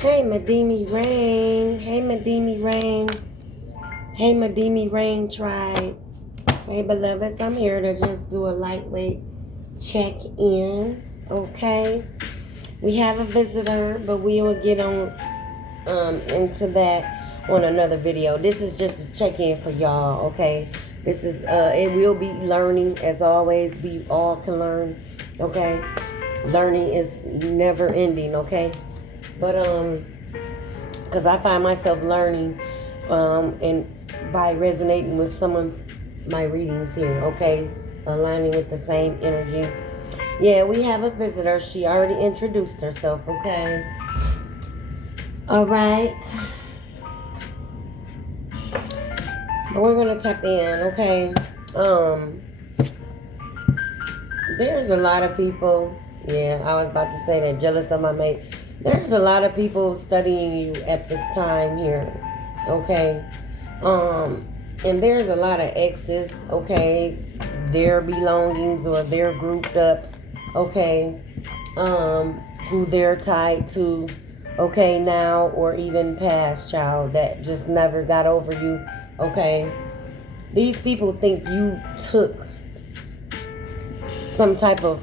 Hey, Madimi Rain. Hey, Madimi Rain. Hey, Madimi Rain tribe. Hey, beloveds. I'm here to just do a lightweight check-in. Okay. We have a visitor, but we will get on into that on another video. This is just a check-in for y'all. Okay. This is it will be learning as always. We all can learn. Okay. Learning is never ending. Okay. But because I find myself learning and by resonating with some of my readings here, okay, aligning with the same energy. Yeah, we have a visitor. She already introduced herself, okay. All right. But we're gonna tap in, okay. There's a lot of people. Yeah, I was about to say that, jealous of my mate. There's a lot of people studying you at this time here, okay? And there's a lot of exes, okay? Their belongings or they're grouped up, okay? Who they're tied to, okay, now or even past, child, that just never got over you, okay? These people think you took some type of,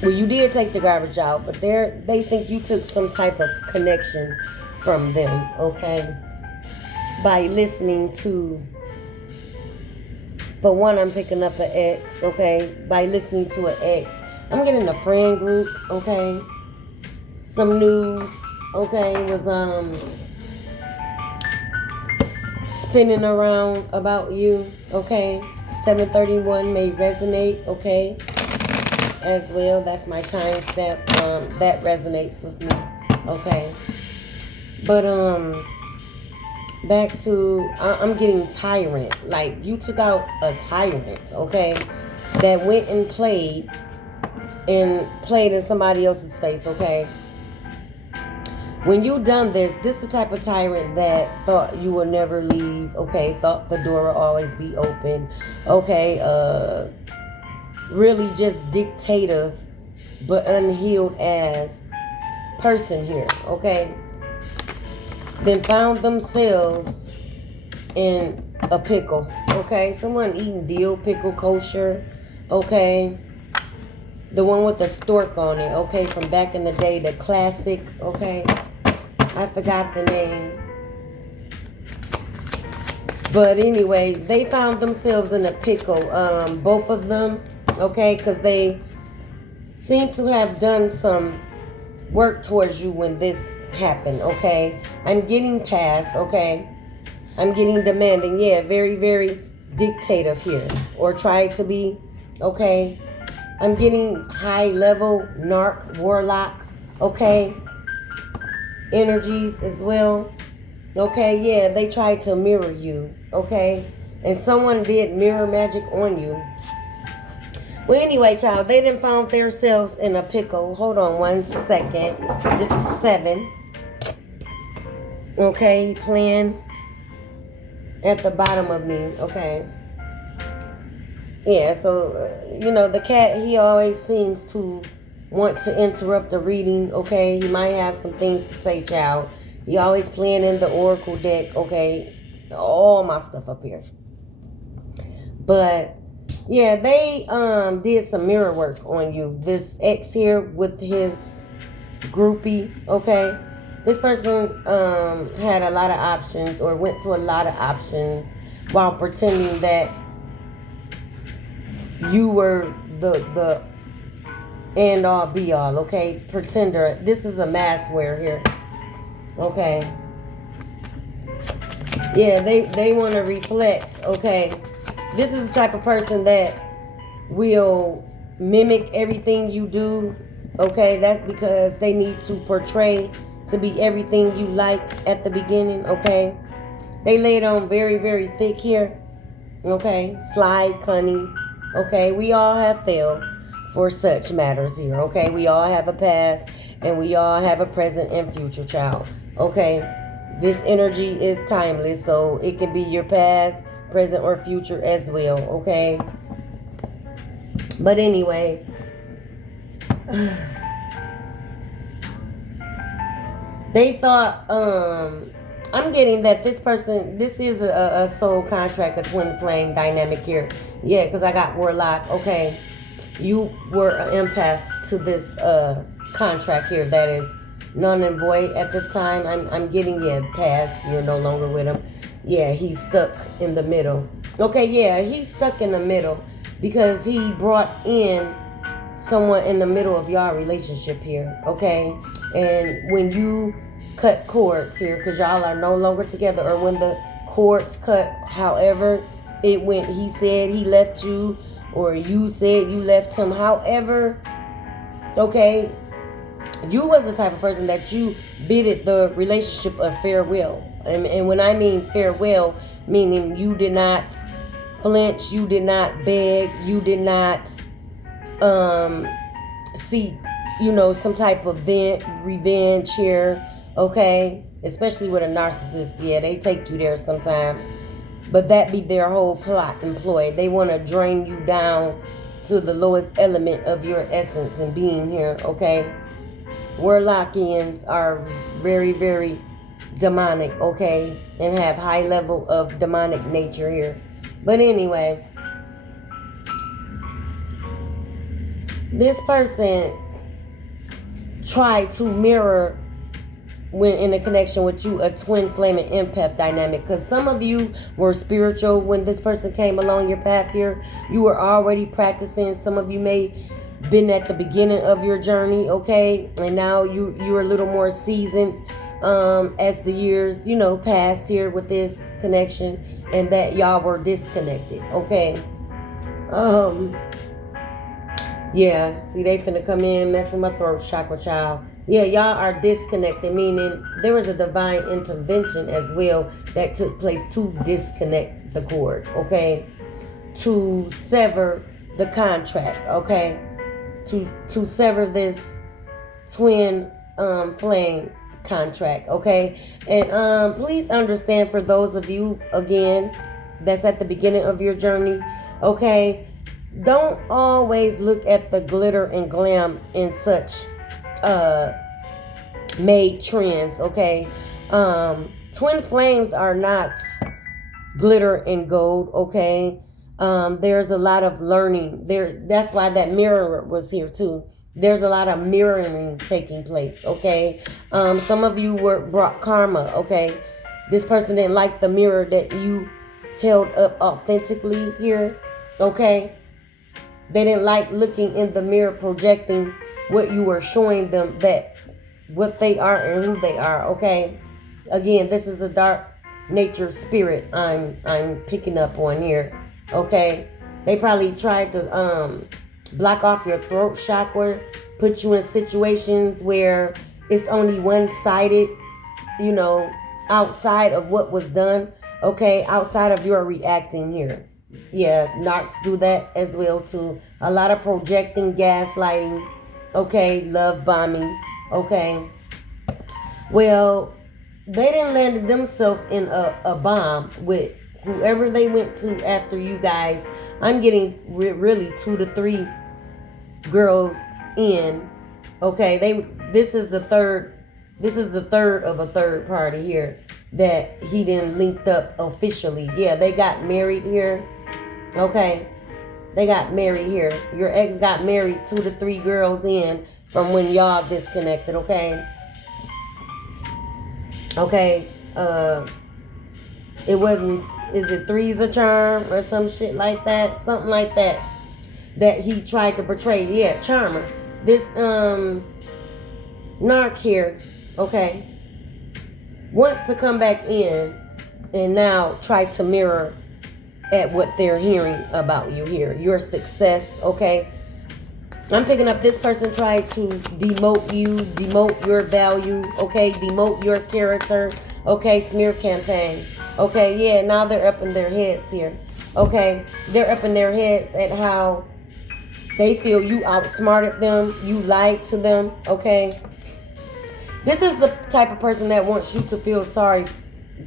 well, you did take the garbage out, but they think you took some type of connection from them, okay? By listening to, for one, I'm picking up an ex, okay? By listening to an ex. I'm getting a friend group, okay? Some news, okay, was spinning around about you, okay? 731 may resonate, okay? As well, that's my time step. That resonates with me, okay? But back to I'm getting tyrant. Like, you took out a tyrant, okay, that went and played in somebody else's face, okay? When you done this is the type of tyrant that thought you would never leave, okay? Thought the door will always be open, okay? Really just dictative but unhealed as person here, okay? Then found themselves in a pickle, okay? Someone eating dill pickle kosher, okay? The one with the stork on it, okay? From back in the day, the classic, okay? I forgot the name. But anyway, they found themselves in a pickle, both of them, okay? Because they seem to have done some work towards you when this happened, okay? I'm getting past, okay? I'm getting demanding, yeah, very, very dictative here. Or try to be, okay? I'm getting high level narc, warlock, okay? Energies as well. Okay, yeah, they tried to mirror you, okay? And someone did mirror magic on you. Well, anyway, child, they done found themselves in a pickle. Hold on one second. This is 7. Okay, playing at the bottom of me, okay? Yeah, so, you know, the cat, he always seems to want to interrupt the reading, okay? He might have some things to say, child. He always playing in the oracle deck, okay? All my stuff up here. But yeah, they did some mirror work on you. This ex here with his groupie, okay? This person had a lot of options or went to a lot of options while pretending that you were the end all be all, okay? Pretender. This is a maskwear here. Okay. Yeah, they want to reflect, okay? This is the type of person that will mimic everything you do, okay? That's because they need to portray to be everything you like at the beginning, okay? They laid on very, very thick here, okay? Sly, cunning, okay? We all have failed for such matters here, okay? We all have a past and we all have a present and future, child. Okay, this energy is timeless, so it can be your past, present, or future as well, okay? But anyway, They thought, I'm getting that this person, this is a soul contract, a twin flame dynamic here. Yeah, because I got warlock. Okay. You were an empath to this contract here that is none and void at this time. I'm getting, yeah, past. You're no longer with him. Yeah, he's stuck in the middle. Okay, yeah, he's stuck in the middle because he brought in someone in the middle of y'all relationship here. Okay, and when you cut cords here, because y'all are no longer together, or when the cords cut, however it went, he said he left you, or you said you left him, however, okay, you was the type of person that you bidded the relationship a farewell. And when I mean farewell, meaning you did not flinch, you did not beg, you did not seek, some type of revenge here, okay? Especially with a narcissist, yeah, they take you there sometimes. But that be their whole plot employed. They want to drain you down to the lowest element of your essence and being here, okay? Warlockians are very, very demonic, okay? And have high level of demonic nature here. But anyway, this person tried to mirror, when in a connection with you, a twin flame and empath dynamic, because some of you were spiritual when this person came along your path here. You were already practicing. Some of you may been at the beginning of your journey, okay, and now you're a little more seasoned as the years passed here with this connection, and that y'all were disconnected, okay. Yeah, see, they finna come in, mess with my throat chakra, child. Yeah, y'all are disconnected, meaning there was a divine intervention as well that took place to disconnect the cord, okay? To sever the contract, okay? To sever this twin flame contract, okay? And please understand, for those of you, again, that's at the beginning of your journey, okay? Don't always look at the glitter and glam in such made trends, okay? Twin flames are not glitter and gold, okay? There's a lot of learning there. That's why that mirror was here too. There's a lot of mirroring taking place, okay? Some of you brought karma, okay? This person didn't like the mirror that you held up authentically here, okay? They didn't like looking in the mirror, projecting what you were showing them, that what they are and who they are, okay? Again, this is a dark nature spirit I'm picking up on here, okay? They probably tried to block off your throat chakra, put you in situations where it's only one-sided, outside of what was done, okay? Outside of your reacting here. Yeah, narcs do that as well too. A lot of projecting, gaslighting, okay, love bombing, okay. Well, they didn't land themselves in a bomb with whoever they went to after you guys. I'm getting really 2 to 3 girls in, okay. This is the third of a third party here that he didn't linked up officially. Yeah, they got married here. Okay, they got married here. Your ex got married 2 to 3 girls in from when y'all disconnected, okay? Okay, it wasn't, is it three's a charm or some shit like that? Something like that he tried to portray. Yeah, charmer. This, narc here, okay, wants to come back in and now try to mirror at what they're hearing about you here, your success, okay? I'm picking up this person tried to demote you, demote your value, okay? Demote your character, okay? Smear campaign, okay? Yeah, now they're up in their heads here, okay? They're up in their heads at how they feel you outsmarted them, you lied to them, okay? This is the type of person that wants you to feel sorry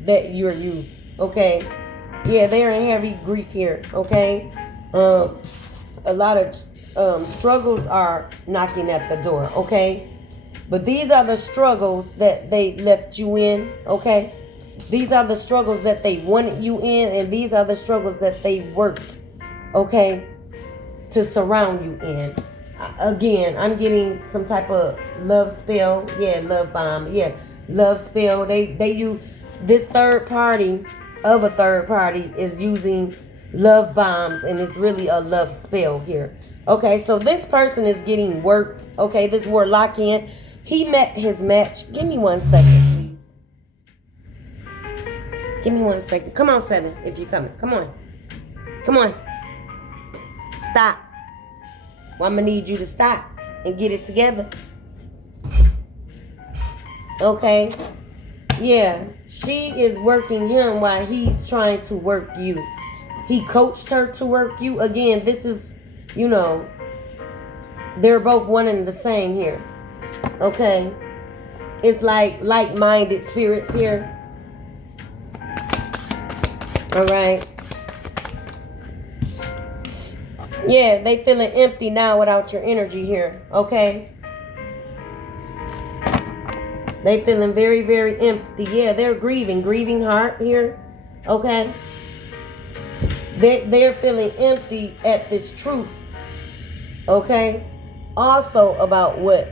that you're you, okay? Yeah, they're in heavy grief here, okay? A lot of struggles are knocking at the door, okay? But these are the struggles that they left you in, okay? These are the struggles that they wanted you in, and these are the struggles that they worked, okay, to surround you in. Again, I'm getting some type of love spell. Yeah, love bomb. Yeah, love spell. They use this third party of a third party is using love bombs, and it's really a love spell here. Okay, so this person is getting worked. Okay, this Warlockian, he met his match. Give me 1 second, please. Give me 1 second. Come on, 7, if you're coming. Come on. Come on. Stop. Well, I'm going to need you to stop and get it together. Okay. Yeah. She is working him while he's trying to work you. He coached her to work you. Again, this is, you know, they're both one and the same here. Okay. It's like-minded spirits here. All right. Yeah, they feeling empty now without your energy here, okay? They feeling very, very empty. Yeah, they're grieving heart here, okay? They're feeling empty at this truth, okay? Also about what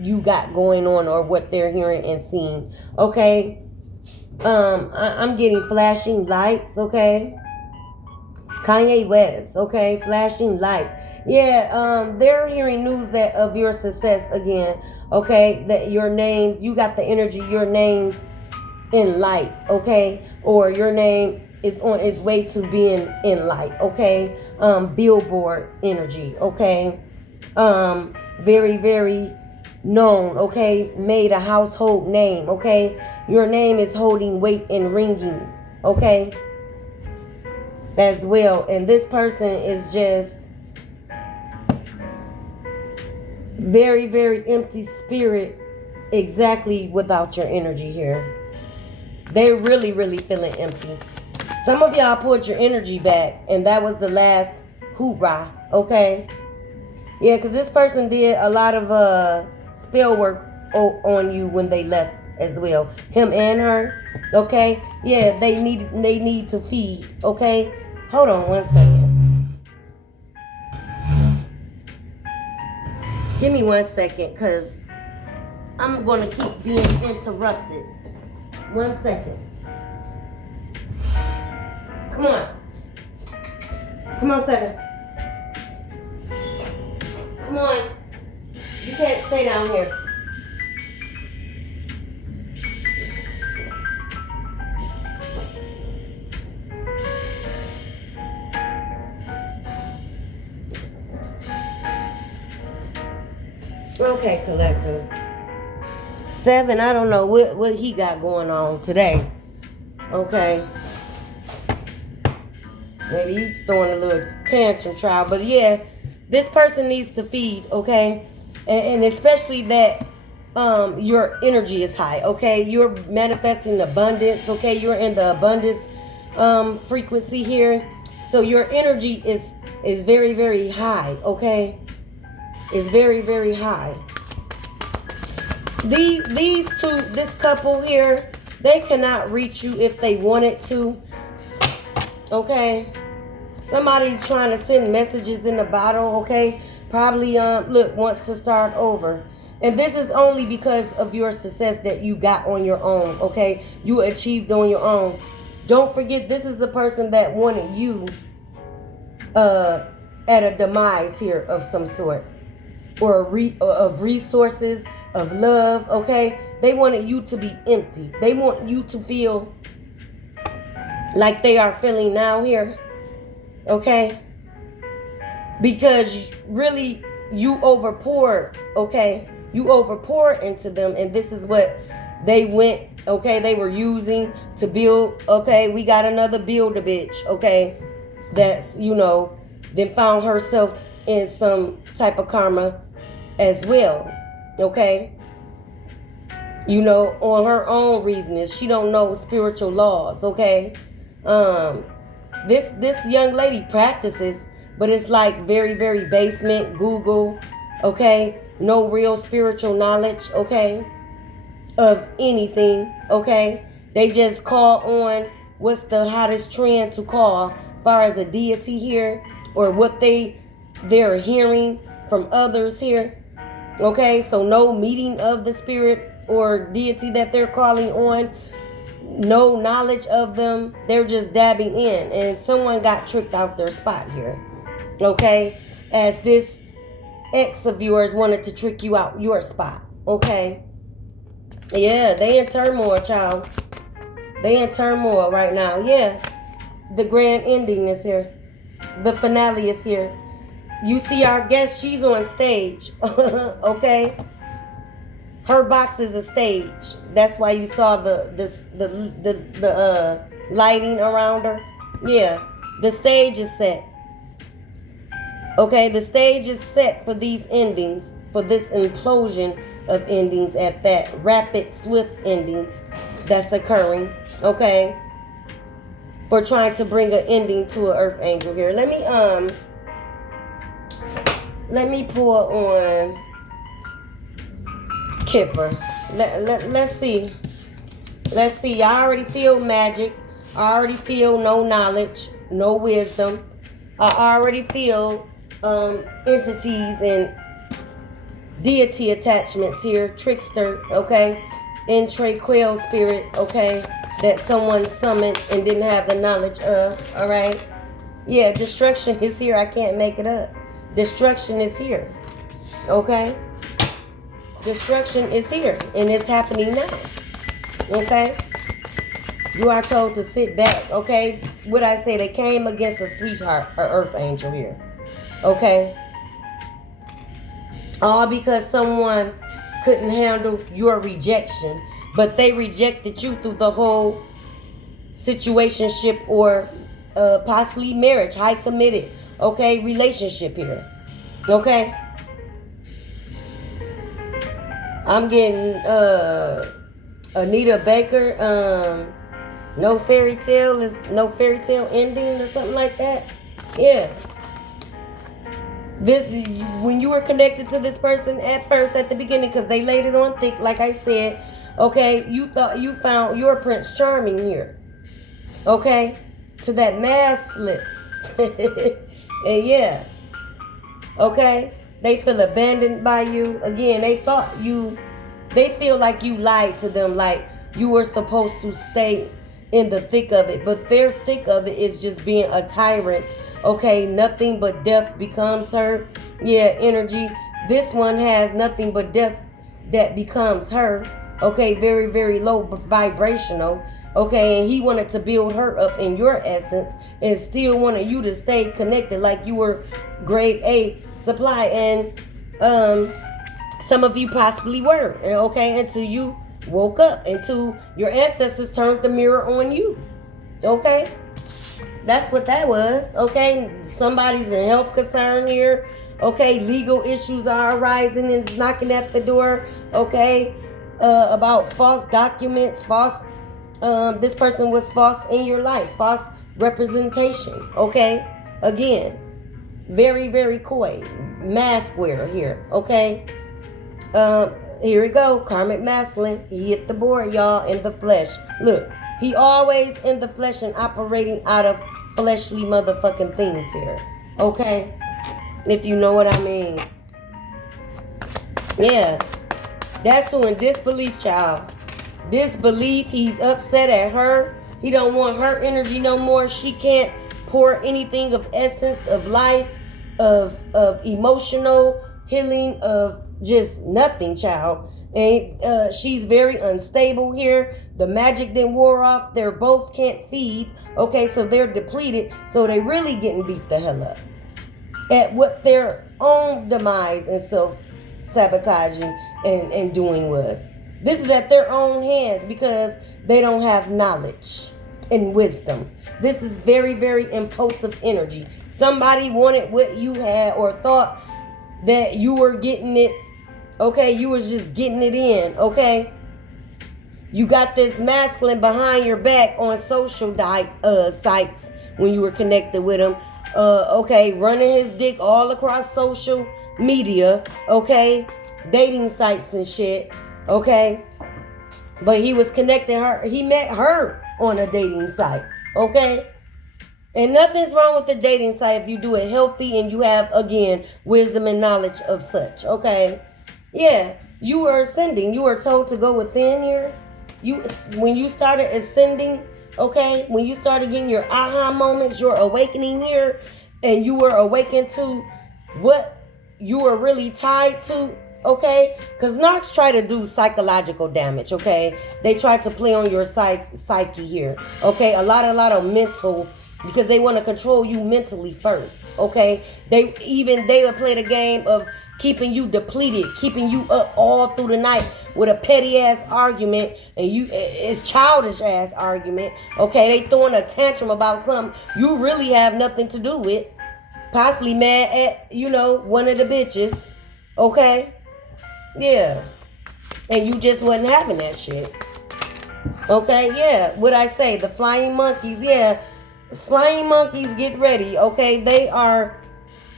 you got going on or what they're hearing and seeing, okay? I'm getting flashing lights, okay? Kanye West, okay, flashing lights. Yeah, they're hearing news that of your success again, okay, that your names, you got the energy, your name's in light, okay, or your name is on its way to being in light, okay, billboard energy, okay, very, very known, okay, made a household name, okay, your name is holding weight and ringing, okay, as well. And this person is just very, very empty spirit, exactly without your energy here. They're really, really feeling empty. Some of y'all pulled your energy back, and that was the last hoorah, okay? Yeah, because this person did a lot of spell work on you when they left as well. Him and her, okay? Yeah, they need to feed, okay? Hold on 1 second. Give me 1 second, because I'm going to keep being interrupted. 1 second. Come on. Come on, 7. Come on. You can't stay down here. Okay, collective. 7, I don't know what he got going on today. Okay. Maybe he's throwing a little tantrum trial. But yeah, this person needs to feed, okay? And especially that your energy is high, okay? You're manifesting abundance, okay? You're in the abundance frequency here. So your energy is very, very high, okay? Is very, very high. These two, this couple here, they cannot reach you if they wanted to. Okay? Somebody trying to send messages in the bottle, okay? Probably look, wants to start over. And this is only because of your success that you got on your own, okay? You achieved on your own. Don't forget, this is the person that wanted you at a demise here of some sort. Or of resources, of love, okay? They wanted you to be empty. They want you to feel like they are feeling now here, okay? Because really, you overpoured, okay? You overpoured into them, and this is what they went, okay? They were using to build, okay? We got another builder bitch, okay? That's, you know, then found herself in some type of karma as well, okay? You know, on her own reasons. She don't know spiritual laws, okay? This young lady practices, but it's like very, very basement, Google, okay? no real spiritual knowledge, okay, of anything, okay? They just call on what's the hottest trend to call as far as a deity here, or what they're hearing from others here, okay? So no meeting of the spirit or deity that they're calling on, no knowledge of them. They're just dabbing in, and someone got tricked out their spot here, okay? As this ex of yours wanted to trick you out your spot, okay? Yeah, they in turmoil, child. They in turmoil right now. Yeah, the grand ending is here. The finale is here. You see our guest, she's on stage, okay? Her box is a stage. That's why you saw the lighting around her. Yeah, the stage is set. Okay, the stage is set for these endings, for this implosion of endings at that rapid, swift endings that's occurring. Okay, for trying to bring an ending to an earth angel here. Let me pull on Kipper. Let's see. Let's see. I already feel magic. I already feel no knowledge, no wisdom. I already feel entities and deity attachments here. Trickster, okay? Intraquail spirit, okay? That someone summoned and didn't have the knowledge of, alright? Yeah, destruction is here. I can't make it up. Destruction is here, okay? Destruction is here, and it's happening now, okay? You are told to sit back, okay? What I say, they came against a sweetheart, or earth angel here, okay? All because someone couldn't handle your rejection, but they rejected you through the whole situationship or possibly marriage, high committed, okay, relationship here, okay? I'm getting Anita Baker, no fairy tale ending or something like that. Yeah. This, when you were connected to this person at first, at the beginning, because they laid it on thick, like I said, okay, you thought you found your Prince Charming here, okay, to that mask slip. And yeah, okay, they feel abandoned by you. Again, they feel like you lied to them, like you were supposed to stay in the thick of it, but their thick of it is just being a tyrant. Okay, nothing but death becomes her. Yeah, energy. This one has nothing but death that becomes her. Okay, very, very low vibrational. Okay, and he wanted to build her up in your essence and still wanted you to stay connected like you were grade A supply. And some of you possibly were. Okay, until you woke up, until your ancestors turned the mirror on you. Okay? That's what that was, okay? Somebody's in health concern here, okay? Legal issues are arising and it's knocking at the door, okay? About false documents, this person was false in your life, false representation, okay? Again, very, very coy, mask wearer here, okay? Here we go, karmic masculine. He hit the board, y'all, in the flesh. Look. He always in the flesh and operating out of fleshly motherfucking things here. Okay? If you know what I mean. Yeah. That's who in disbelief, child. Disbelief, he's upset at her. He don't want her energy no more. She can't pour anything of essence, of life, of emotional healing, of just nothing, child. And she's very unstable here. The magic didn't wore off. They're both can't feed. Okay, so they're depleted. So they really getting beat the hell up at what their own demise and self-sabotaging and doing was. This is at their own hands because they don't have knowledge and wisdom. This is very, very impulsive energy. Somebody wanted what you had or thought that you were getting it. Okay, you was just getting it in, okay? You got this masculine behind your back on social sites when you were connected with him. Okay, running his dick all across social media, okay? dating sites and shit, okay? But he was connecting her. He met her on a dating site, okay? And nothing's wrong with the dating site if you do it healthy and you have, again, wisdom and knowledge of such, okay? Yeah, you were ascending. You were told to go within here. When you started ascending, okay, when you started getting your aha moments, your awakening here, and you were awakened to what you were really tied to, okay? Because narcs try to do psychological damage, okay? They try to play on your psyche here, okay? A lot of mental, because they want to control you mentally first, okay? They would play the game of keeping you depleted, keeping you up all through the night with a petty ass argument, and it's childish ass argument, okay? They throwing a tantrum about something you really have nothing to do with, possibly mad at, one of the bitches, okay? Yeah, and you just wasn't having that shit, okay? Yeah, what I say, the flying monkeys, yeah, flying monkeys, get ready, okay? They are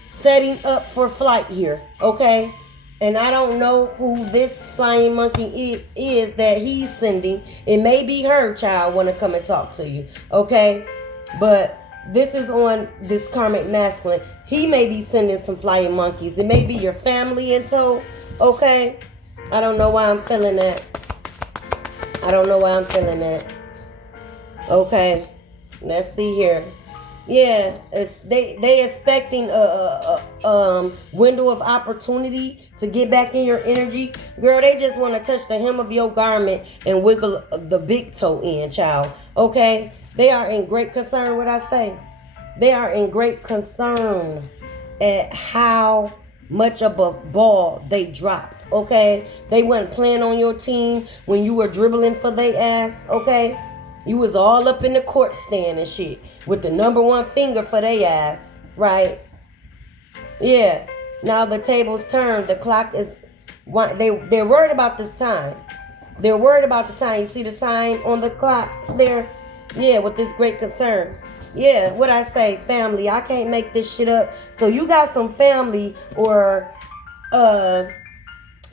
setting up for flight here, okay? And I don't know who this flying monkey is that he's sending. It may be her child want to come and talk to you, okay? But this is on this karmic masculine. He may be sending some flying monkeys. It may be your family in tow, okay? I don't know why I'm feeling that. Okay, let's see here. Yeah, they expecting a window of opportunity to get back in your energy. Girl, they just want to touch the hem of your garment and wiggle the big toe in, child. Okay? They are in great concern, what I say. They are in great concern at how much of a ball they dropped, okay? They wasn't playing on your team when you were dribbling for their ass, okay? You was all up in the court stand and shit with the number one finger for their ass, right? Yeah. Now the tables turned. The clock is... They're worried about this time. They're worried about the time. You see the time on the clock there? Yeah, with this great concern. Yeah, what I say, family. I can't make this shit up. So you got some family or...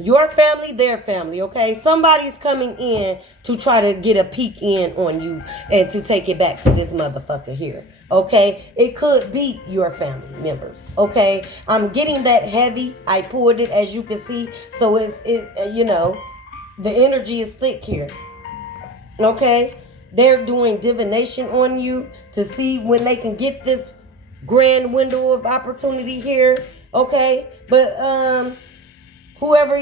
your family, their family, okay? Somebody's coming in to try to get a peek in on you and to take it back to this motherfucker here, okay? It could be your family members, okay? I'm getting that heavy. I pulled it, as you can see. So the energy is thick here, okay? They're doing divination on you to see when they can get this grand window of opportunity here, okay? But, whoever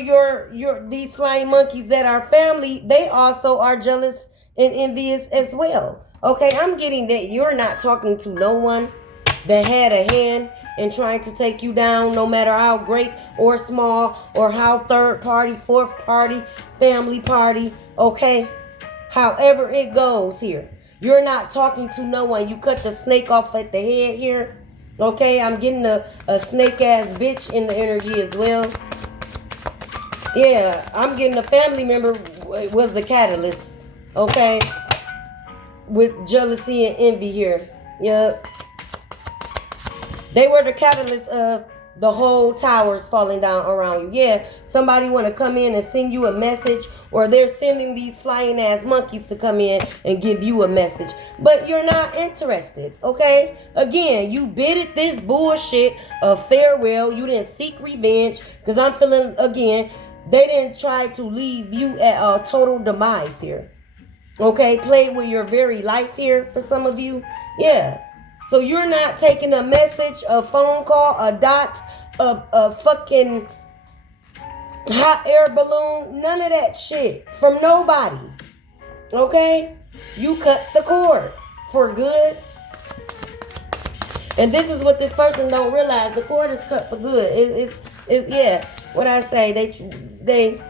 these flying monkeys that are family, they also are jealous and envious as well. Okay, I'm getting that you're not talking to no one that had a hand in trying to take you down, no matter how great or small or how third party, fourth party, family party, okay? However it goes here. You're not talking to no one. You cut the snake off at the head here. Okay, I'm getting a snake ass bitch in the energy as well. Yeah, I'm getting a family member was the catalyst, okay? With jealousy and envy here. Yep. They were the catalyst of the whole towers falling down around you. Yeah, somebody want to come in and send you a message, or they're sending these flying ass monkeys to come in and give you a message. But you're not interested, okay? Again, you bidded this bullshit of farewell. You didn't seek revenge, because I'm feeling, again... They didn't try to leave you at a total demise here. Okay? Play with your very life here for some of you. Yeah. So you're not taking a message, a phone call, a dot, a fucking hot air balloon. None of that shit from nobody. Okay? You cut the cord for good. And this is what this person don't realize. The cord is cut for good. It's yeah. What I say, they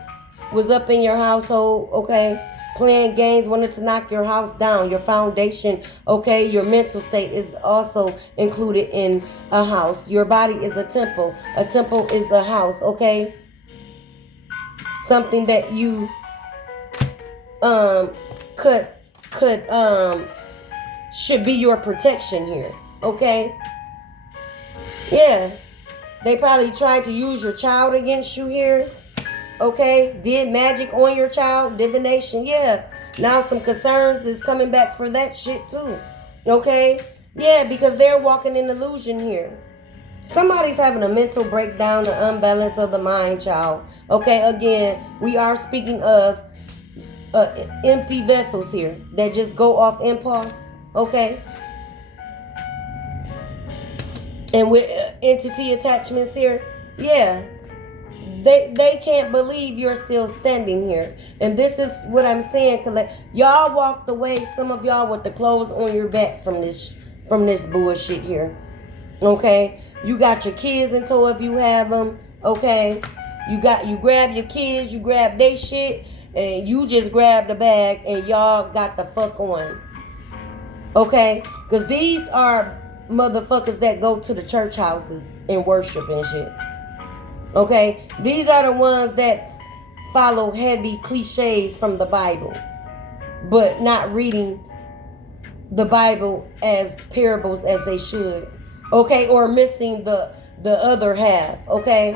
was up in your household, okay, playing games, wanted to knock your house down, your foundation, okay, your mental state is also included in a house. Your body is a temple is a house, okay? Something that you could should be your protection here, okay? Yeah. They probably tried to use your child against you here. okay? Did magic on your child, divination, yeah. Now some concerns is coming back for that shit too, okay? Yeah, because they're walking in illusion here. Somebody's having a mental breakdown, the unbalance of the mind, child. Okay, again, we are speaking of empty vessels here that just go off impulse, okay? And with entity attachments here, yeah, they can't believe you're still standing here. And this is what I'm saying, y'all walked away, some of y'all, with the clothes on your back from this bullshit here, okay? You got your kids in tow if you have them, okay? You grab your kids, you grab they shit, and you just grab the bag and y'all got the fuck on. Okay? Because these are motherfuckers that go to the church houses and worship and shit. Okay? These are the ones that follow heavy cliches from the Bible, but not reading the Bible as parables as they should. Okay? Or missing the other half. Okay?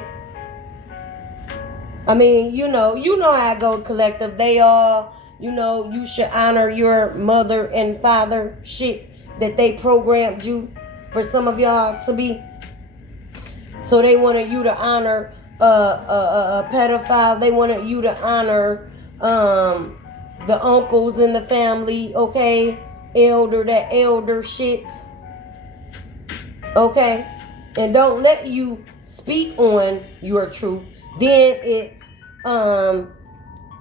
I mean, you know how I go, collective. They all, you should honor your mother and father shit that they programmed you for some of y'all to be. So they wanted you to honor a pedophile. They wanted you to honor the uncles in the family, okay? Elder shit. Okay? And don't let you speak on your truth. Then it's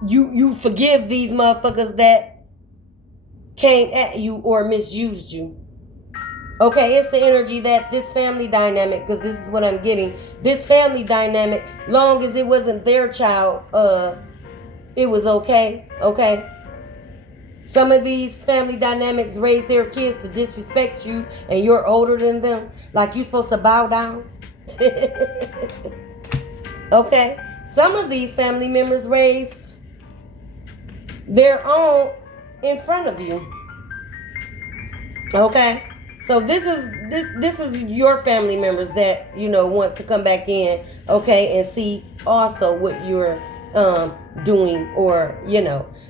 you forgive these motherfuckers that came at you or misused you. Okay, it's the energy that this family dynamic, because this is what I'm getting. This family dynamic, long as it wasn't their child, it was okay. Okay. Some of these family dynamics raise their kids to disrespect you, and you're older than them. Like you're supposed to bow down. Okay. Some of these family members raised their own in front of you. Okay. So this is your family members that wants to come back in, okay, and see also what you're doing, or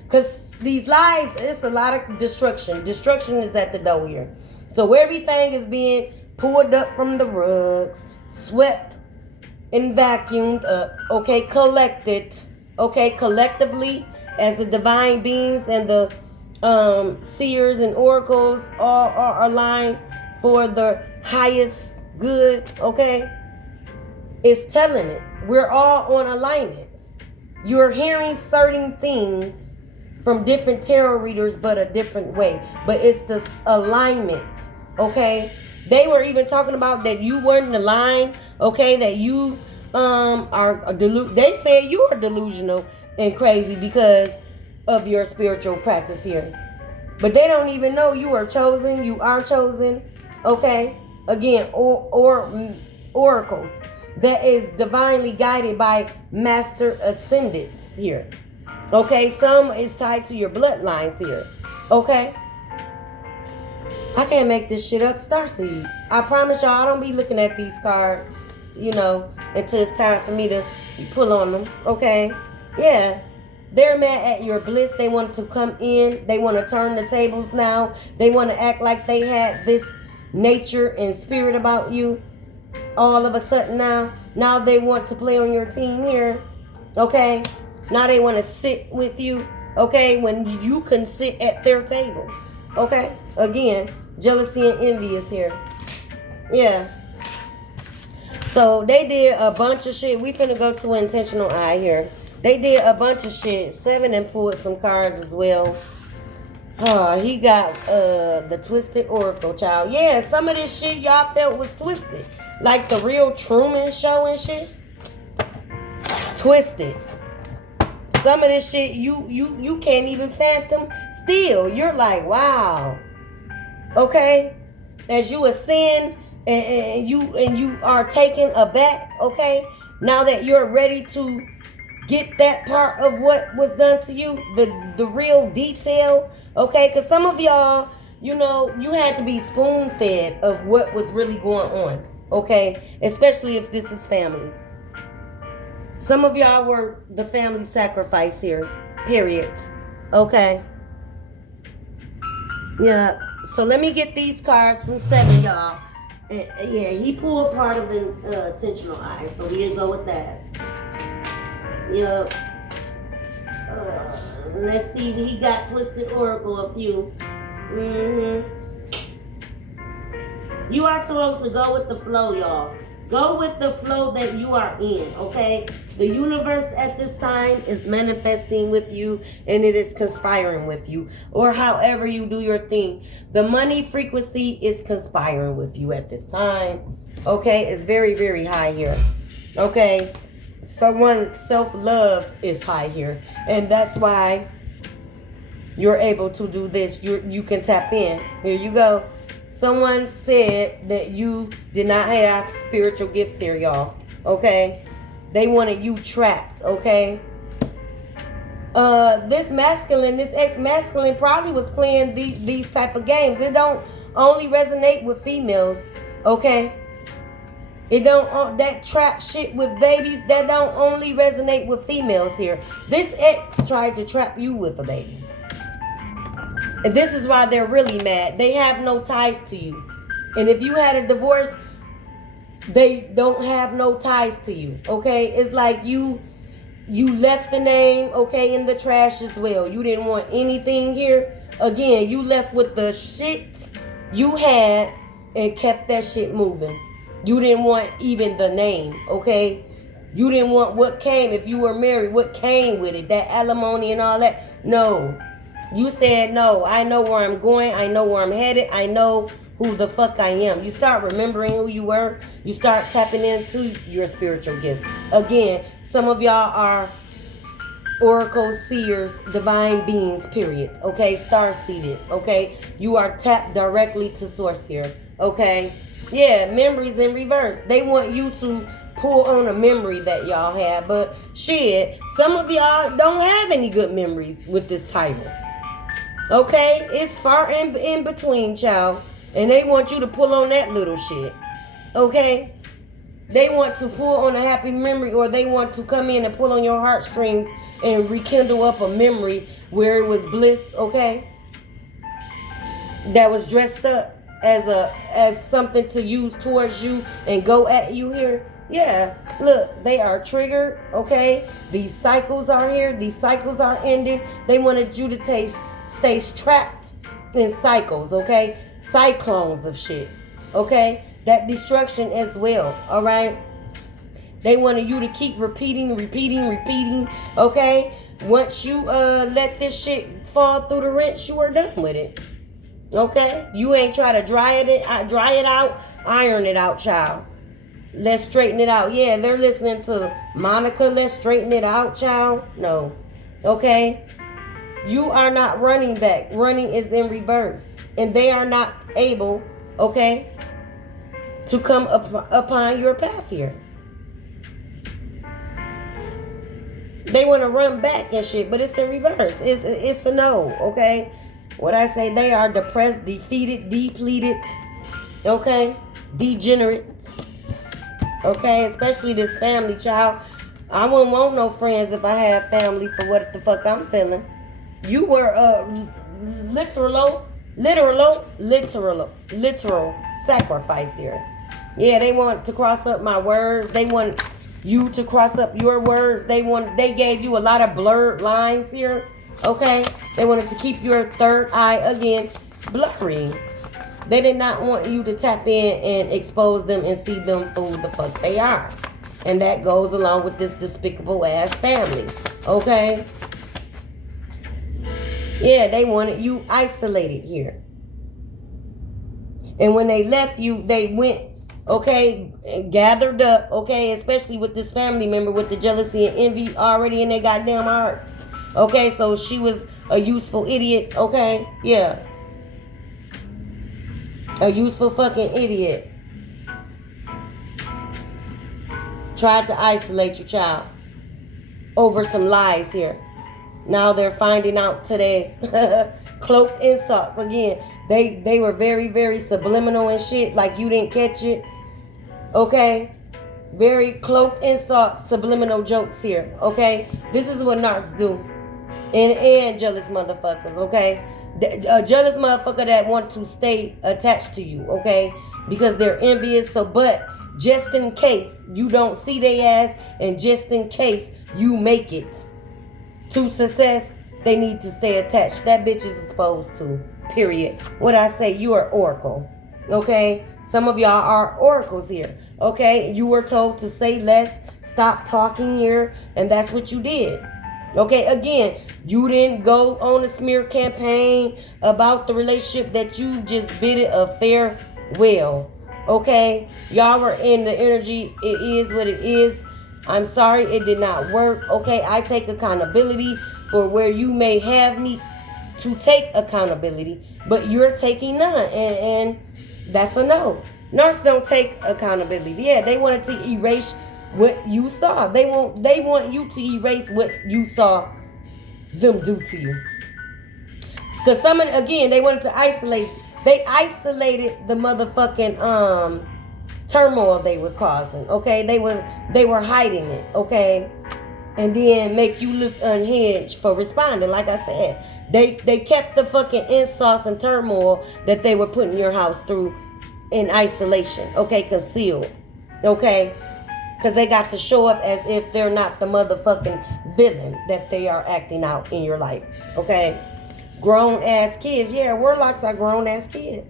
because these lies, it's a lot of destruction. Destruction is at the door here. So everything is being pulled up from the rugs, swept and vacuumed up, okay, collected, okay, collectively as the divine beings and the seers and oracles all are aligned for the highest good, okay? It's telling it. We're all on alignment. You're hearing certain things from different tarot readers, but a different way. But it's the alignment, okay? They were even talking about that you weren't aligned, okay? That you are they said you are delusional and crazy because of your spiritual practice here. But they don't even know you are chosen. You are chosen, okay? Again, or oracles that is divinely guided by master ascendants here. Okay, some is tied to your bloodlines here. Okay? I can't make this shit up. Starseed. I promise y'all I don't be looking at these cards, until it's time for me to pull on them. Okay? Yeah. They're mad at your bliss. They want to come in. They want to turn the tables now. They want to act like they had this nature and spirit about you all of a sudden now. Now they want to play on your team here. Okay? Now they want to sit with you, okay, when you can sit at their table, okay? Again, jealousy and envy is here. Yeah. So they did a bunch of shit. We finna go to intentional eye here. They did a bunch of shit. 7 and pulled some cards as well. He got the Twisted Oracle, child. Yeah, some of this shit y'all felt was twisted. Like the real Truman Show and shit. Twisted. Some of this shit you can't even fathom still. You're like, wow. Okay? As you ascend and you are taken aback, okay? Now that you're ready to get that part of what was done to you, the real detail, okay? Because some of y'all, you had to be spoon-fed of what was really going on, okay? Especially if this is family. Some of y'all were the family sacrifice here. Period. Okay. Yeah. So let me get these cards from 7, y'all. Yeah, he pulled part of an intentional eye. So we'll go with that. Yep. Let's see. He got Twisted Oracle a few. You are told to go with the flow, y'all. Go with the flow that you are in, okay? The universe at this time is manifesting with you, and it is conspiring with you, or however you do your thing. The money frequency is conspiring with you at this time, okay? It's very, very high here, okay? Someone's self-love is high here, and that's why you're able to do this. You can tap in. Here you go. Someone said that you did not have spiritual gifts here, y'all. Okay? They wanted you trapped, okay? This masculine, this ex-masculine probably was playing these type of games. It don't only resonate with females, okay? It don't, that trap shit with babies, that don't only resonate with females here. This ex tried to trap you with a baby. And this is why they're really mad. They have no ties to you. And if you had a divorce, they don't have no ties to you. Okay? It's like you left the name, okay, in the trash as well. You didn't want anything here. Again, you left with the shit you had and kept that shit moving. You didn't want even the name, okay? You didn't want what came, if you were married, what came with it, that alimony and all that. No. You said, no, I know where I'm going. I know where I'm headed. I know who the fuck I am. You start remembering who you were. You start tapping into your spiritual gifts. Again, some of y'all are oracle seers, divine beings, period. Okay, star-seeded. Okay, you are tapped directly to source here. Okay, yeah, memories in reverse. They want you to pull on a memory that y'all had. But shit, some of y'all don't have any good memories with this title. Okay, it's far in between, child. And they want you to pull on that little shit. Okay? They want to pull on a happy memory, or they want to come in and pull on your heartstrings and rekindle up a memory where it was bliss, okay? That was dressed up as something to use towards you and go at you here. Yeah, look, they are triggered, okay? These cycles are here. These cycles are ending. They wanted you to stay trapped in cycles, okay? Cyclones of shit, okay? That destruction as well, all right? They wanted you to keep repeating, okay? Once you let this shit fall through the wrench, you are done with it, okay? You ain't try to dry it out, iron it out, child. Let's straighten it out. Yeah, they're listening to Monica. Let's straighten it out, child. No, okay? You are not running back. Running is in reverse. And they are not able, okay, to come upon your path here. They want to run back and shit, but it's in reverse. It's a no, okay? What I say, they are depressed, defeated, depleted, okay? Degenerates, okay? Especially this family, child. I wouldn't want no friends if I had family for what the fuck I'm feeling. You were literal sacrifice here. Yeah, they want to cross up my words. They want you to cross up your words. They gave you a lot of blurred lines here. Okay? They wanted to keep your third eye again blurry. They did not want you to tap in and expose them and see them for who the fuck they are. And that goes along with this despicable ass family. Okay? Yeah, they wanted you isolated here. And when they left you, they went, okay, and gathered up, okay, especially with this family member with the jealousy and envy already in their goddamn hearts. Okay, so she was a useful idiot, okay? Yeah. A useful fucking idiot. Tried to isolate your child over some lies here. Now they're finding out today. Cloaked insults. Again, they were very, very subliminal and shit. Like you didn't catch it. Okay? Very cloak, insult, subliminal jokes here, okay? This is what narcs do. And jealous motherfuckers, okay? A jealous motherfucker that want to stay attached to you, okay? Because they're envious. So, but just in case you don't see their ass, and just in case you make it to success, they need to stay attached. That bitch is supposed to, period. What I say, you are oracle, okay? Some of y'all are oracles here, okay? You were told to say less, stop talking here, and that's what you did. Okay, again, you didn't go on a smear campaign about the relationship that you just bid it a farewell. Okay, y'all were in the energy. It is what it is. I'm sorry it did not work. Okay, I take accountability for where you may have me to take accountability, but you're taking none, and that's a no. Narcs don't take accountability. Yeah, they wanted to erase what you saw. They want you to erase what you saw them do to you. Because again, they wanted to isolate. They isolated the motherfucking turmoil they were causing. Okay, they were hiding it. Okay, and then make you look unhinged for responding. Like I said, they kept the fucking insults and turmoil that they were putting your house through in isolation. Okay, concealed. Okay. Because they got to show up as if they're not the motherfucking villain that they are acting out in your life. Okay? Grown ass kids. Yeah, warlocks are grown ass kids.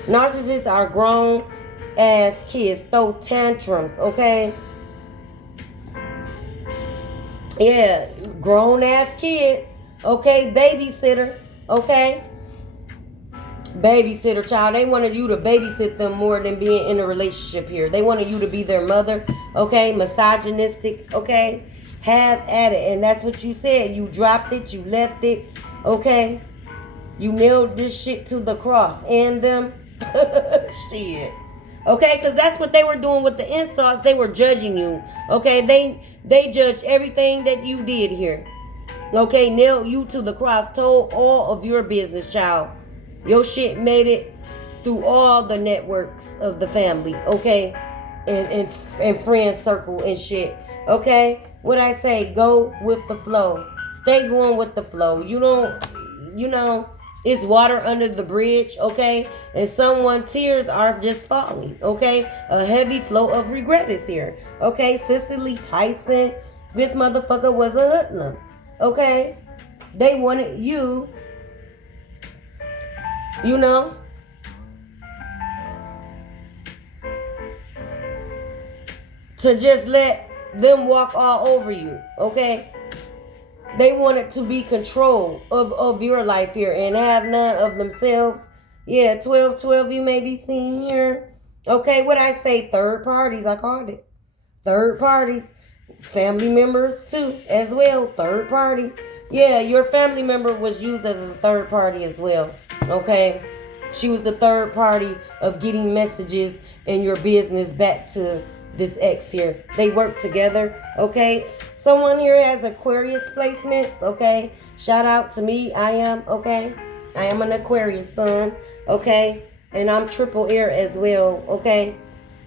Narcissists are grown ass kids. Throw tantrums. Okay? Yeah, grown ass kids. Okay? Babysitter. Okay? Babysitter, child. They wanted you to babysit them more than being in a relationship here. They wanted you to be their mother, okay? Misogynistic, okay? Have at it. And that's what you said. You dropped it. You left it, okay? You nailed this shit to the cross. And them, shit. Okay, because that's what they were doing with the insults. They were judging you, okay? They judged everything that you did here. Okay, nailed you to the cross. Told all of your business, child. Your shit made it through all the networks of the family, okay? And friend circle and shit, okay? What I say, go with the flow. Stay going with the flow. You know, it's water under the bridge, okay? And tears are just falling, okay? A heavy flow of regret is here, okay? Cicely Tyson, this motherfucker was a hoodlum, okay? They wanted you, you know, to just let them walk all over you, okay? They wanted to be control of your life here and have none of themselves. Yeah, 12 you may be seeing here. Okay, what I say, third parties, I called it. Third parties. Family members too, as well. Third party. Yeah, your family member was used as a third party as well. Okay? She was the third party of getting messages in your business back to this ex here. They work together. Okay? Someone here has Aquarius placements. Okay? Shout out to me. I am an Aquarius sun. Okay? And I'm triple air as well. Okay?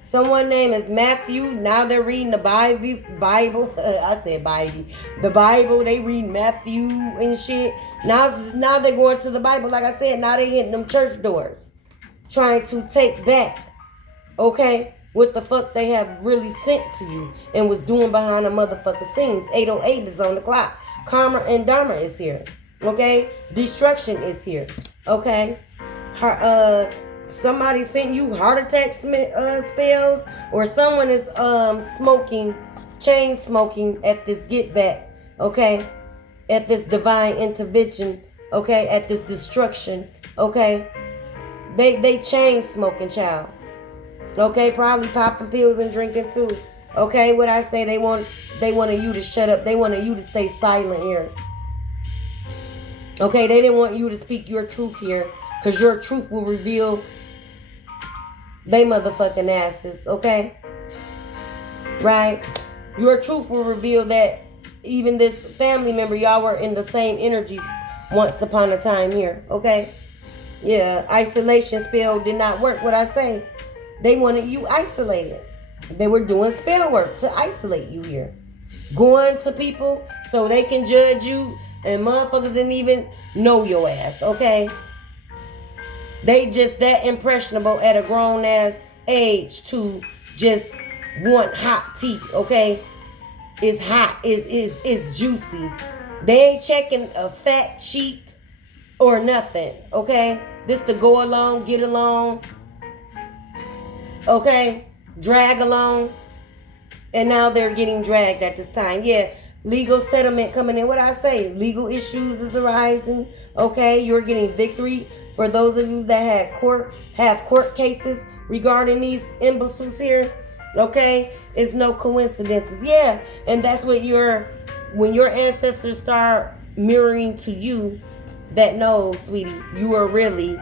Someone name is Matthew. Now they're reading the Bible. I said Bible. The Bible. They read Matthew and shit. Now they're going to the Bible. Like I said, now they hitting them church doors. Trying to take back. Okay? What the fuck they have really sent to you. And was doing behind the motherfucking scenes. 808 is on the clock. Karma and Dharma is here. Okay? Destruction is here. Okay? Somebody sent you heart attack spells, or someone is chain smoking at this get back, okay, at this divine intervention, okay, at this destruction, okay. They chain smoking, child, okay, probably popping pills and drinking too, okay. What I say, they wanted you to shut up. They wanted you to stay silent here, okay. They didn't want you to speak your truth here, because your truth will reveal they motherfucking asses, okay? Right? Your truth will reveal that even this family member, y'all were in the same energies once upon a time here, okay? Yeah, isolation spell did not work. What I say, they wanted you isolated, They were doing spell work to isolate you here. Going to people so they can judge you, and motherfuckers didn't even know your ass, okay? They just that impressionable at a grown ass age to just want hot tea, okay? It's hot, it's juicy. They ain't checking a fact sheet or nothing, okay? This to go along, get along, okay? Drag along. And now they're getting dragged at this time. Yeah, legal settlement coming in. What I say? Legal issues is arising. Okay, you're getting victory for those of you that have court cases regarding these imbeciles here. Okay, it's no coincidences. Yeah, and that's what when your ancestors start mirroring to you, that no, sweetie, you are really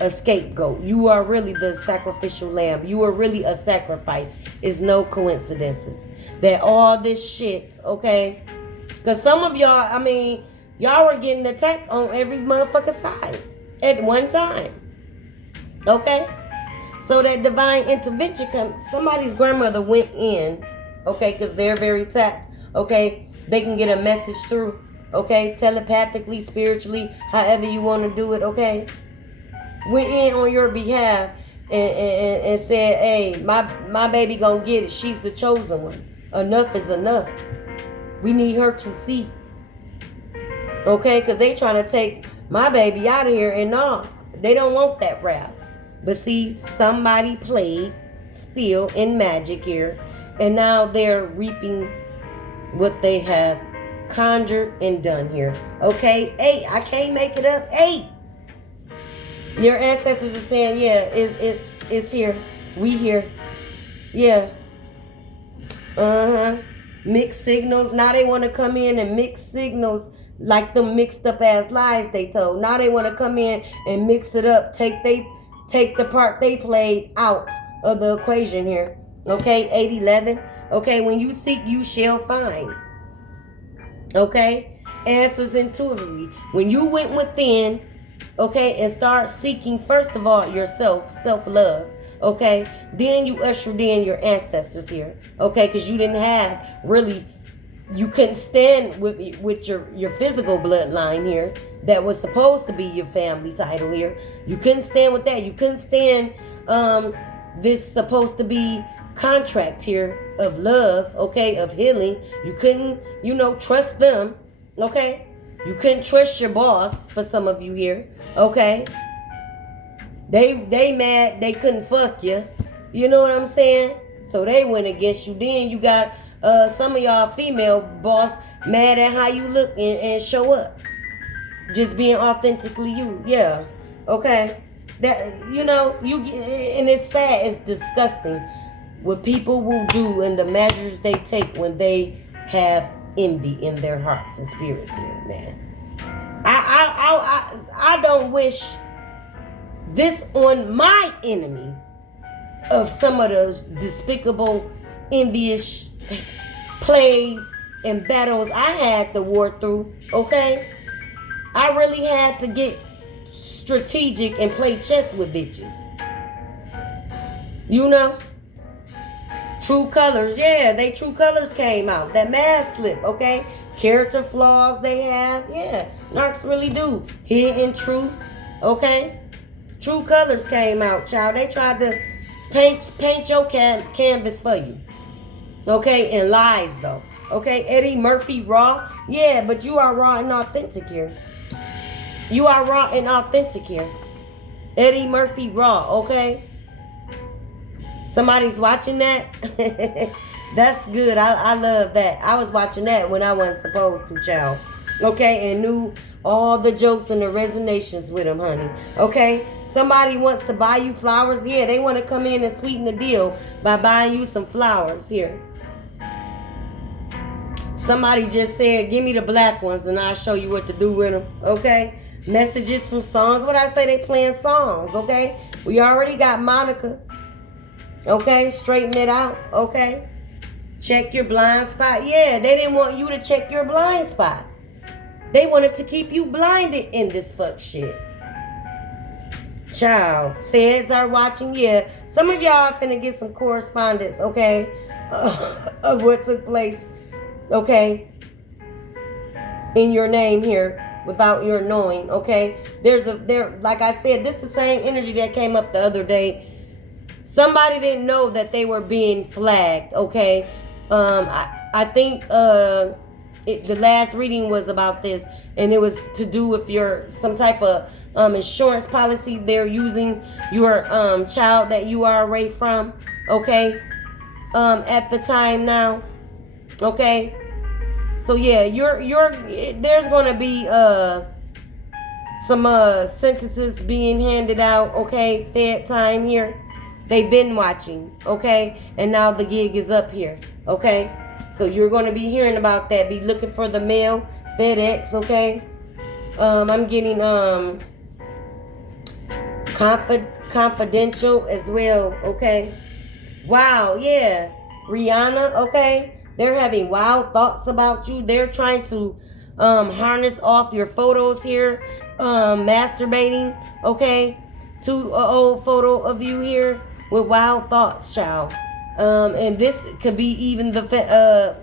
a scapegoat. You are really the sacrificial lamb. You are really a sacrifice. It's no coincidences that all this shit, okay? Because some of y'all, I mean, y'all were getting attacked on every motherfucking side at one time, okay? So that divine intervention comes. Somebody's grandmother went in, okay, because they're very tapped, okay? They can get a message through, okay? Telepathically, spiritually, however you want to do it, okay? Went in on your behalf and said, hey, my baby gonna get it. She's the chosen one. Enough is enough. We need her to see. Okay, because they trying to take my baby out of here, and no, they don't want that wrath. But see, somebody played still in magic here, and now they're reaping what they have conjured and done here. Okay, 8, I can't make it up. 8. Your ancestors are saying, yeah, it's here. We here. Yeah. Mixed signals. Now they want to come in and mix signals like the mixed up ass lies they told. Now they want to come in and mix it up. Take the part they played out of the equation here. Okay, 811. Okay, when you seek, you shall find. Okay, answers intuitively. When you went within, okay, and start seeking, first of all, yourself, self-love, okay? Then you ushered in your ancestors here, okay? Because you didn't have, really, you couldn't stand with your physical bloodline here that was supposed to be your family title here. You couldn't stand with that. You couldn't stand this supposed to be contract here of love, okay, of healing. You couldn't, trust them, okay? You couldn't trust your boss, for some of you here, okay? They mad they couldn't fuck you. You know what I'm saying? So they went against you. Then you got some of y'all female boss mad at how you look and show up. Just being authentically you. Yeah. Okay. That, you and it's sad, it's disgusting what people will do and the measures they take when they have envy in their hearts and spirits here, man. I don't wish this on my enemy of some of those despicable, envious plays and battles I had to war through, okay? I really had to get strategic and play chess with bitches. True colors, yeah, they true colors came out. That mask slip, okay? Character flaws they have, yeah. Narcs really do. Hidden truth, okay? True colors came out, child. They tried to paint your canvas for you. Okay, and lies though. Okay, Eddie Murphy raw. Yeah, but you are raw and authentic here. You are raw and authentic here. Eddie Murphy raw, okay? Somebody's watching that. That's good. I love that. I was watching that when I wasn't supposed to, child. Okay, and knew all the jokes and the resonations with them, honey. Okay, somebody wants to buy you flowers. Yeah, they want to come in and sweeten the deal by buying you some flowers here. Somebody just said, give me the black ones and I'll show you what to do with them. Okay, messages from songs. What I say, they playing songs. Okay, we already got Monica. Okay, straighten it out. Okay, check your blind spot. Yeah, they didn't want you to check your blind spot. They wanted to keep you blinded in this fuck shit. Child, feds are watching. Yeah, Some of y'all finna get some correspondence, okay, of what took place, okay, in your name here without your knowing, okay. Like I said, this is the same energy that came up the other day. Somebody didn't know that they were being flagged, okay. I think the last reading was about this, and it was to do with some type of insurance policy they're using your child that you are away from, okay, at the time now, okay. So yeah, there's gonna be some sentences being handed out, okay, Fed time here. They've been watching, okay, and now the gig is up here, okay. So you're going to be hearing about that. Be looking for the mail, FedEx, okay. I'm getting confidential as well, okay. Wow, yeah, Rihanna, okay. They're having wild thoughts about you. They're trying to harness off your photos here, masturbating, okay, to an old photo of you here with wild thoughts, child. And this could be even the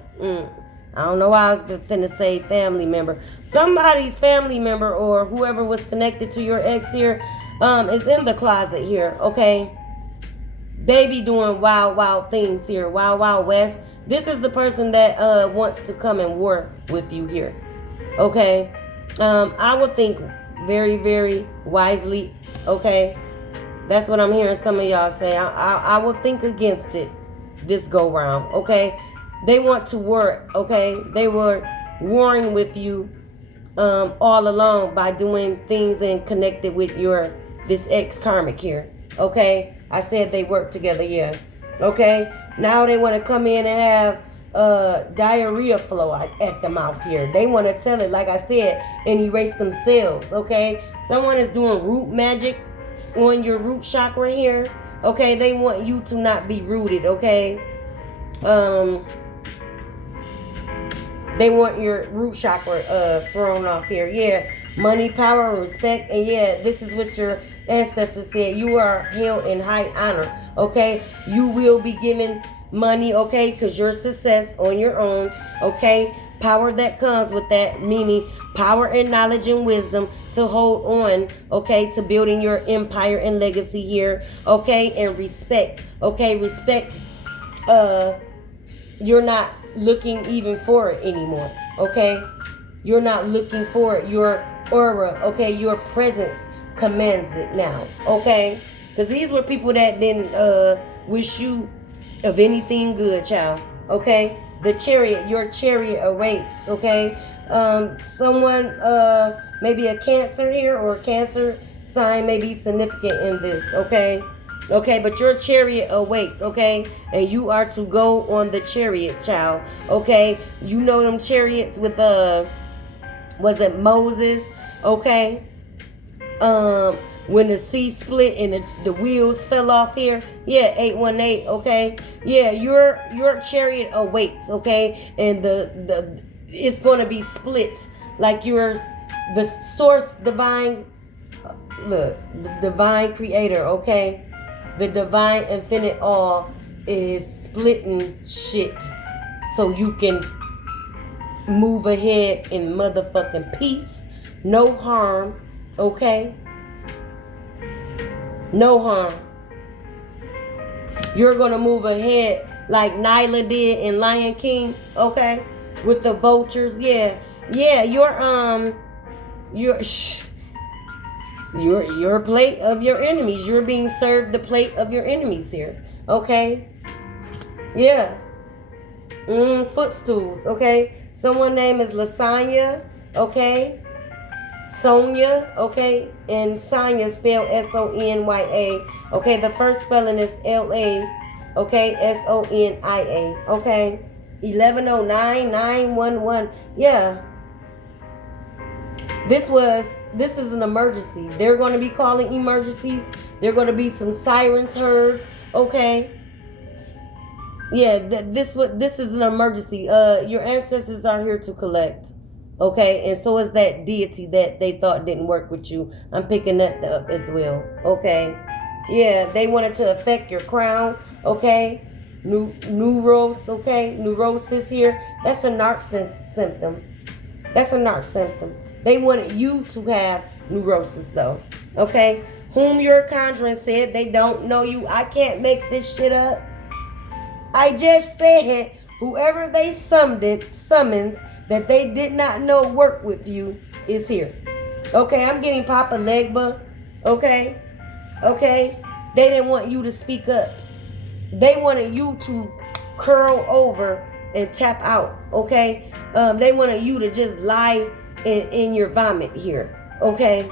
I don't know why I was finna say family member. Somebody's family member or whoever was connected to your ex here is in the closet here, okay. They be doing wild things here, wild west. This is the person that wants to come and war with you here, okay. I would think very, very wisely, okay. That's what I'm hearing some of y'all say. I will think against it this go round, okay. They want to war, okay. They were warring with you all along by doing things and connected with this ex karmic here, okay. I said they work together, yeah, okay. Now they want to come in and have diarrhea flow at the mouth here. They want to tell it, like I said, and erase themselves, okay. Someone is doing root magic on your root chakra here, okay. They want you to not be rooted, okay. They want your root chakra thrown off here, yeah. Money, power, respect, and yeah, this is what your ancestors said. You are held in high honor, okay. You will be given money, okay, because you're success on your own, okay. Power that comes with that, meaning power and knowledge and wisdom to hold on, okay, to building your empire and legacy here, okay. And respect, okay. Respect, you're not looking even for it anymore, okay. You're not looking for it. Your aura, okay, your presence commands it now, okay. Because these were people that didn't wish you of anything good, child, okay. The chariot, your chariot awaits, okay. Someone, maybe a Cancer here or a Cancer sign may be significant in this, okay. Okay, but your chariot awaits, okay, and you are to go on the chariot, child, okay. You know them chariots with was it Moses, okay, when the sea split and the wheels fell off here, yeah, 818, okay, yeah, your chariot awaits, okay, and the it's gonna be split, like the source divine, look, the divine creator, okay, the divine infinite all is splitting shit so you can move ahead in motherfucking peace, no harm, okay, no harm. You're gonna move ahead like Nyla did in Lion King, okay, with the vultures, yeah, your plate of your enemies. You're being served the plate of your enemies here, okay, yeah, footstools, okay. Someone name is Lasagna, okay, Sonia, okay, and Sonya spelled Sonya, okay. The first spelling is LA, okay, Sonia, okay. 1109-911, yeah. This is an emergency. They're going to be calling emergencies. There are going to be some sirens heard, okay. Yeah, this is an emergency. Your ancestors are here to collect, okay, and so is that deity that they thought didn't work with you. I'm picking that up as well, okay. Yeah, they wanted to affect your crown, okay? Neurosis here. That's a narcissist symptom. That's a narc symptom. They wanted you to have neurosis though, okay? Whom you're conjuring said they don't know you. I can't make this shit up. I just said whoever they summons that they did not know work with you is here. Okay, I'm getting Papa Legba. Okay? Okay? They didn't want you to speak up. They wanted you to curl over and tap out. Okay? They wanted you to just lie in your vomit here. Okay?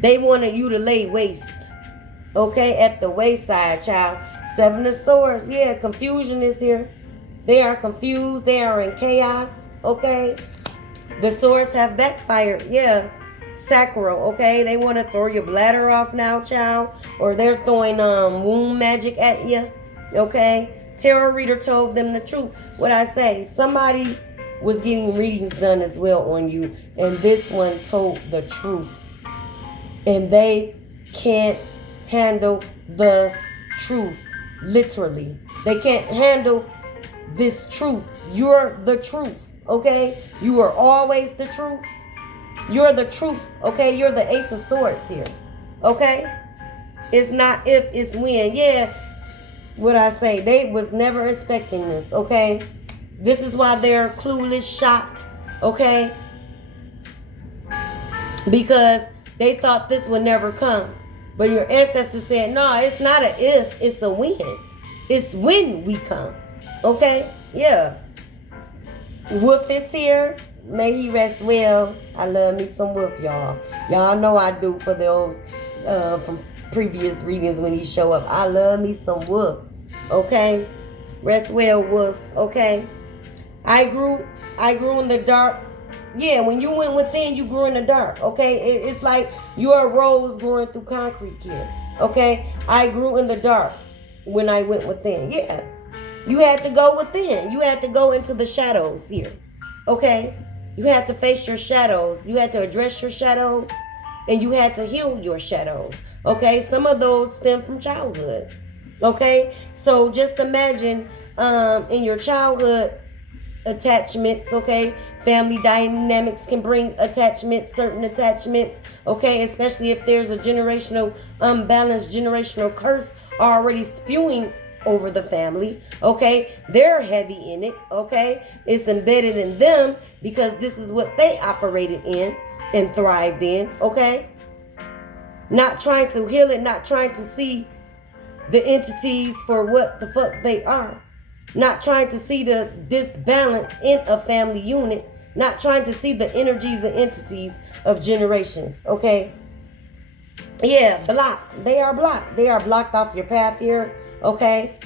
They wanted you to lay waste. Okay? At the wayside, child. Seven of Swords. Yeah, confusion is here. They are confused. They are in chaos. Okay? The swords have backfired. Yeah. Sacral. Okay? They want to throw your bladder off now, child. Or they're throwing womb magic at you. Okay? Tarot reader told them the truth. What I say? Somebody was getting readings done as well on you. And this one told the truth. And they can't handle the truth. Literally. They can't handle this truth. You're the truth. Okay? You are always the truth. You're the truth. Okay? You're the Ace of Swords here. Okay? It's not if, it's when. Yeah. What I say. They was never expecting this. Okay? This is why they're clueless, shocked. Okay? Because they thought this would never come. But your ancestors said, no, it's not a if, it's a when. It's when we come. Okay? Yeah. Wolf is here. May he rest well. I love me some Wolf, y'all. Y'all know I do for those from previous readings when he show up. I love me some Wolf. Okay? Rest well, Wolf. Okay? I grew in the dark. Yeah, when you went within, you grew in the dark, okay? It's like you're a rose growing through concrete here, okay? I grew in the dark when I went within. Yeah, you had to go within. You had to go into the shadows here, okay? You had to face your shadows. You had to address your shadows, and you had to heal your shadows, okay? Some of those stem from childhood, okay? So just imagine in your childhood, attachments, okay? Family dynamics can bring attachments, certain attachments, okay? Especially if there's a generational, unbalanced generational curse already spewing over the family, okay? They're heavy in it, okay? It's embedded in them because this is what they operated in and thrived in, okay? Not trying to heal it, not trying to see the entities for what the fuck they are. Not trying to see the disbalance in a family unit. Not trying to see the energies and entities of generations. Okay? Yeah, blocked. They are blocked. They are blocked off your path here. Okay?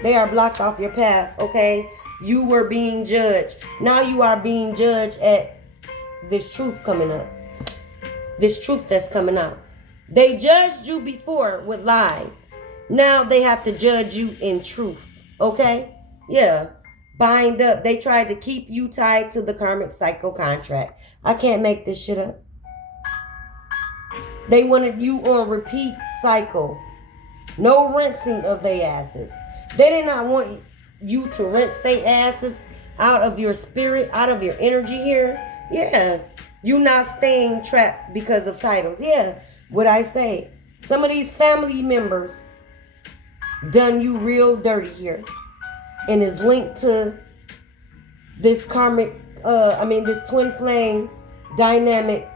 They are blocked off your path. Okay? You were being judged. Now you are being judged at this truth coming up. This truth that's coming out. They judged you before with lies. Now they have to judge you in truth. Okay? Yeah. Bind up. They tried to keep you tied to the karmic cycle contract. I can't make this shit up. They wanted you on repeat cycle. No rinsing of their asses. They did not want you to rinse their asses out of your spirit, out of your energy here. Yeah. You not staying trapped because of titles. Yeah. What I say. Some of these family members done you real dirty here, and is linked to this karmic this twin flame dynamic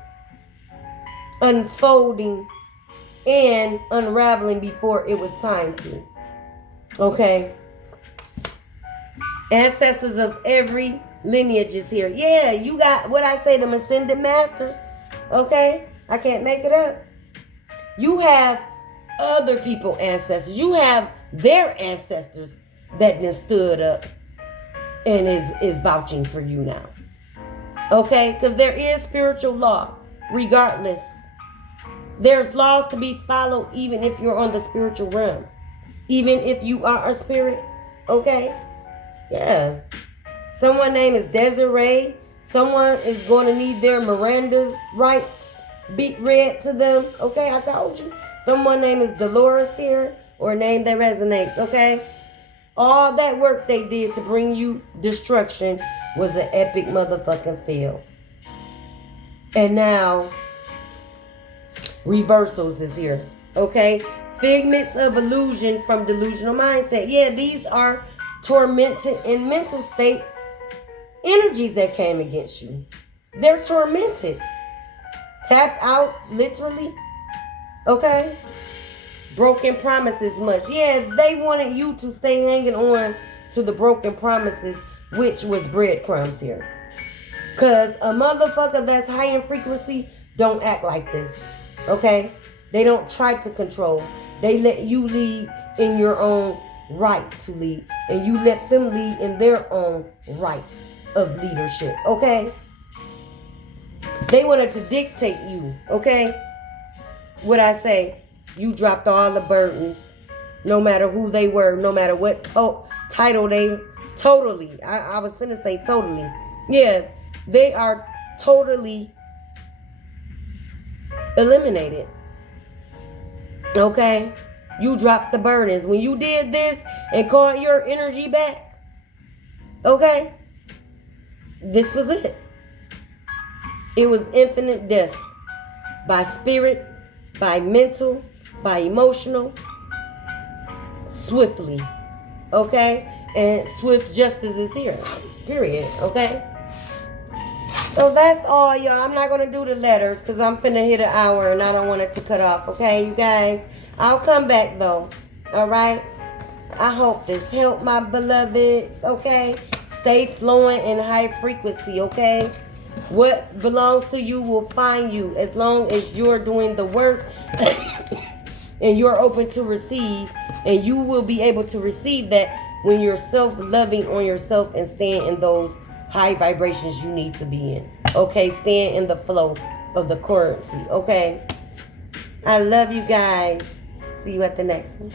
unfolding and unraveling before it was time to. Okay? Ancestors of every lineage is here. Yeah, you got what I say, the ascended masters. Okay? I can't make it up. You have other people ancestors. You have their ancestors that then stood up and is vouching for you now. Okay? Because there is spiritual law regardless. There's laws to be followed even if you're on the spiritual realm. Even if you are a spirit. Okay? Yeah. Someone name is Desiree. Someone is going to need their Miranda's rights. be read to them. Okay, I told you. Someone name is Dolores here, or a name that resonates. Okay, all that work they did to bring you destruction was an epic motherfucking fail. And now reversals is here. Okay, figments of illusion from delusional mindset. Yeah, these are tormented in mental state energies that came against you. They're tormented, tapped out, literally. Okay, broken promises much. Yeah, they wanted you to stay hanging on to the broken promises, which was breadcrumbs here. Cause a motherfucker that's high in frequency don't act like this. Okay, they don't try to control. They let you lead in your own right to lead, and you let them lead in their own right of leadership. Okay, they wanted to dictate you. Okay, what I say, you dropped all the burdens, no matter who they were, no matter what title they. Totally, I was finna say totally. Yeah, they are totally eliminated. Okay, you dropped the burdens when you did this and caught your energy back. Okay, this was it. It was infinite death by spirit, by mental, by emotional, swiftly. Okay, and swift justice is here. Period. Okay. So that's all, y'all. I'm not going to do the letters because I'm finna hit an hour and I don't want it to cut off. Okay, you guys? I'll come back, though. All right? I hope this helped, my beloveds. Okay? Stay flowing in high frequency. Okay? What belongs to you will find you as long as you're doing the work and you're open to receive. And you will be able to receive that when you're self-loving on yourself and staying in those high vibrations you need to be in. Okay, staying in the flow of the currency. Okay, I love you guys. See you at the next one.